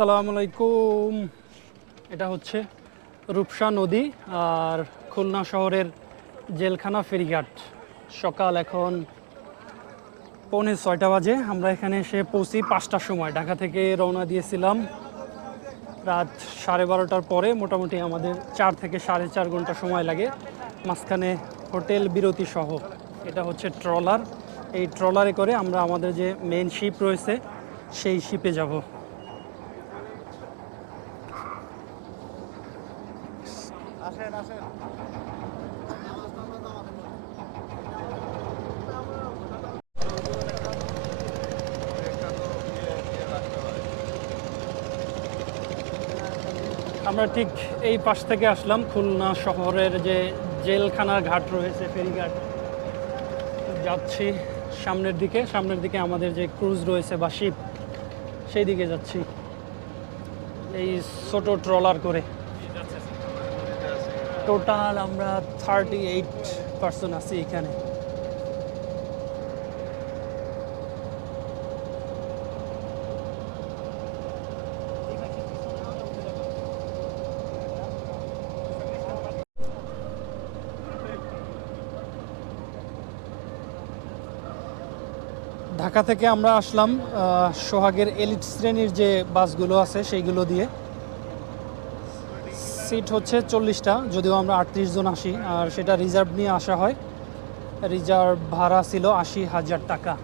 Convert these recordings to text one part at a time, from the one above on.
আসসালামু আলাইকুম। এটা হচ্ছে রূপসা নদী আর খুলনা শহরের জেলখানা ফেরিঘাট। সকাল এখন 6:45 বাজে। আমরা এখানে এসে পৌঁছি 5টার সময়। ঢাকা থেকে রওনা দিয়েছিলাম রাত 12:30টার পরে। মোটামুটি আমাদের 4 থেকে 4.5 ঘন্টা সময় লাগে, মাঝখানে হোটেল বিরতি সহ। এটা হচ্ছে ট্রলার। এই ট্রলারে করে আমরা আমাদের যে মেইন শিপ রয়েছে সেই শিপে যাব। আমরা ঠিক এই পাশ থেকে আসলাম। খুলনা শহরের যে জেলখানার ঘাট রয়েছে, ফেরিঘাট, যাচ্ছি সামনের দিকে আমাদের যে ক্রুজ রয়েছে বা শিপ, সেই দিকে যাচ্ছি এই ছোট ট্রলার করে। টোটাল আমরা 38 আছি এখানে। ঢাকা থেকে আমরা আসলাম সোহাগের এলিট শ্রেণীর যে বাসগুলো আছে সেইগুলো দিয়ে। সিট হচ্ছে 40টা, যদিও আমরা 38 জন আসি, আর সেটা রিজার্ভ নিয়ে আসা হয়। রিজার্ভ ভাড়া ছিল 80,000 টাকা।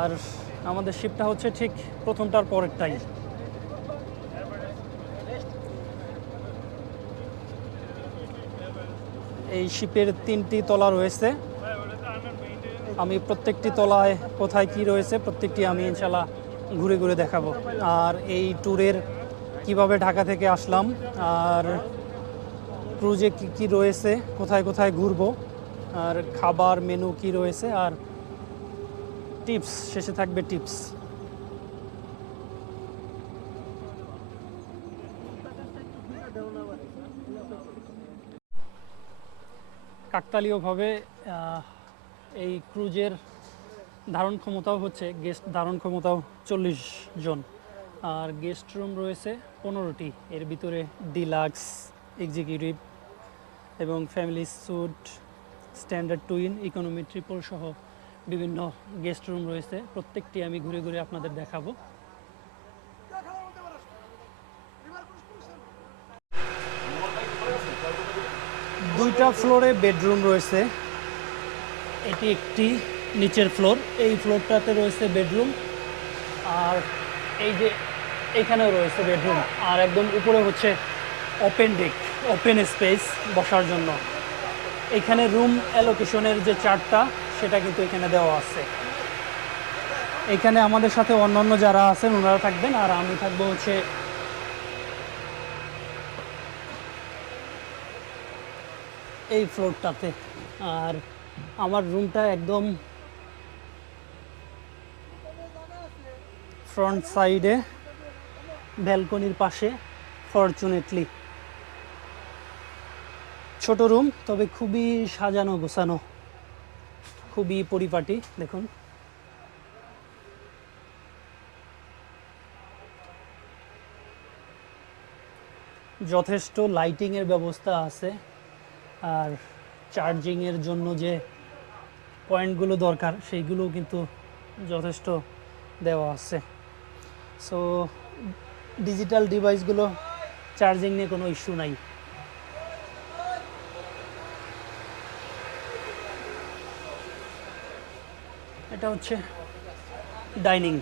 আর আমাদের শিপটা হচ্ছে ঠিক প্রথমটার পরেরটাই। এই শিপের 3টি তলা রয়েছে। আমি প্রত্যেকটি তলায় কোথায় কি রয়েছে প্রত্যেকটি আমি ইনশাল্লাহ ঘুরে ঘুরে দেখাবো। আর এই ট্যুরের কিভাবে ঢাকা থেকে আসলাম, আর ক্রুজে কি কি রয়েছে, কোথায় কোথায় ঘুরবো, আর খাবার মেনু কি রয়েছে, আর টিপস, শেষে থাকবে টিপস। কাকতালীয়ভাবে এই ক্রুজের ধারণ ক্ষমতাও হচ্ছে, গেস্ট ধারণ ক্ষমতাও 40 জন। আর গেস্ট রুম রয়েছে 15টি। এর ভিতরে ডিলাক্স, এক্সিকিউটিভ এবং family suite, standard twin, economy triple সহ বিভিন্ন গেস্ট রুম রয়েছে। প্রত্যেকটি আমি ঘুরে ঘুরে আপনাদের দেখাবো। দুইটা ফ্লোরে বেডরুম রয়েছে। এটি একটি নিচের ফ্লোর। এই ফ্লোরটাতে রয়েছে বেডরুম, আর এই যে এখানেও রয়েছে বেডরুম। আর একদম উপরে হচ্ছে ওপেন ডেক, ওপেন স্পেস বসার জন্য। এখানে রুম অ্যালোকেশনের যে চার্টটা সেটা কিন্তু এখানে দেওয়া আছে। এখানে আমাদের সাথে অন্যান্য যারা আছেন ওনারা থাকবেন, আর আমি থাকবো হচ্ছে এই ফ্লোরটাতে। আর আমার রুমটা একদম ফ্রন্ট সাইডে, ব্যালকনির পাশে। ফরচুনেটলি ছোট রুম, তবে খুবই সাজানো গোছানো, খুবই পরিপাটি। দেখুন, যথেষ্ট লাইটিংয়ের ব্যবস্থা আছে। আর চার্জিংয়ের জন্য যে পয়েন্টগুলো দরকার সেইগুলোও কিন্তু যথেষ্ট দেওয়া আছে। সো ডিজিটাল ডিভাইসগুলো চার্জিং নিয়ে কোনো ইস্যু নাই। এটা হচ্ছে ডাইনিং।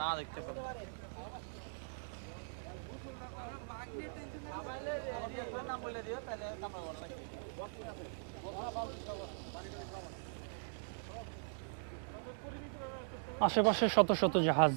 না দেখতে পাবো। আশেপাশে শত শত জাহাজ।